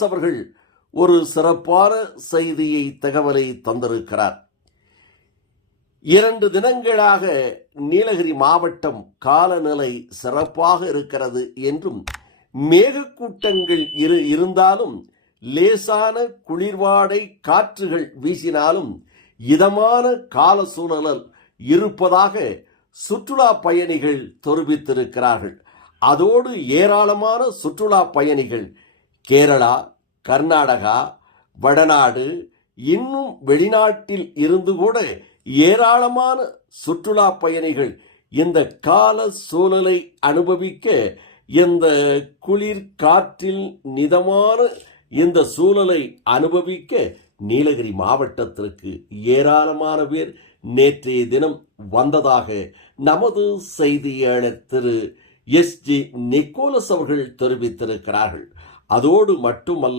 அவர்கள் ஒரு சிறப்பான செய்தியை தகவலை தந்திருக்கிறார். இரண்டு தினங்களாக நீலகிரி மாவட்டம் காலநிலை சிறப்பாக இருக்கிறது என்றும் மேகக்கூட்டங்கள் இரு இருந்தாலும் லேசான குளிர்வாடை காற்றுகள் வீசினாலும் இதமான கால சூழல் இருப்பதாக சுற்றுலா பயணிகள் தெரிவித்திருக்கிறார்கள். அதோடு ஏராளமான சுற்றுலா பயணிகள் கேரளா கர்நாடகா வடநாடு இன்னும் வெளிநாட்டில் இருந்து கூட ஏராளமான சுற்றுலா பயணிகள் இந்த கால சூழலை அனுபவிக்க இந்த குளிர் காற்றில் நிதமான இந்த சூழலை அனுபவிக்க நீலகிரி மாவட்டத்திற்கு ஏராளமான பேர் நேற்றைய தினம் வந்ததாக நமது செய்தியாளர் திரு எஸ் ஜி நிக்கோலஸ் அவர்கள் தெரிவித்திருக்கிறார்கள். அதோடு மட்டுமல்ல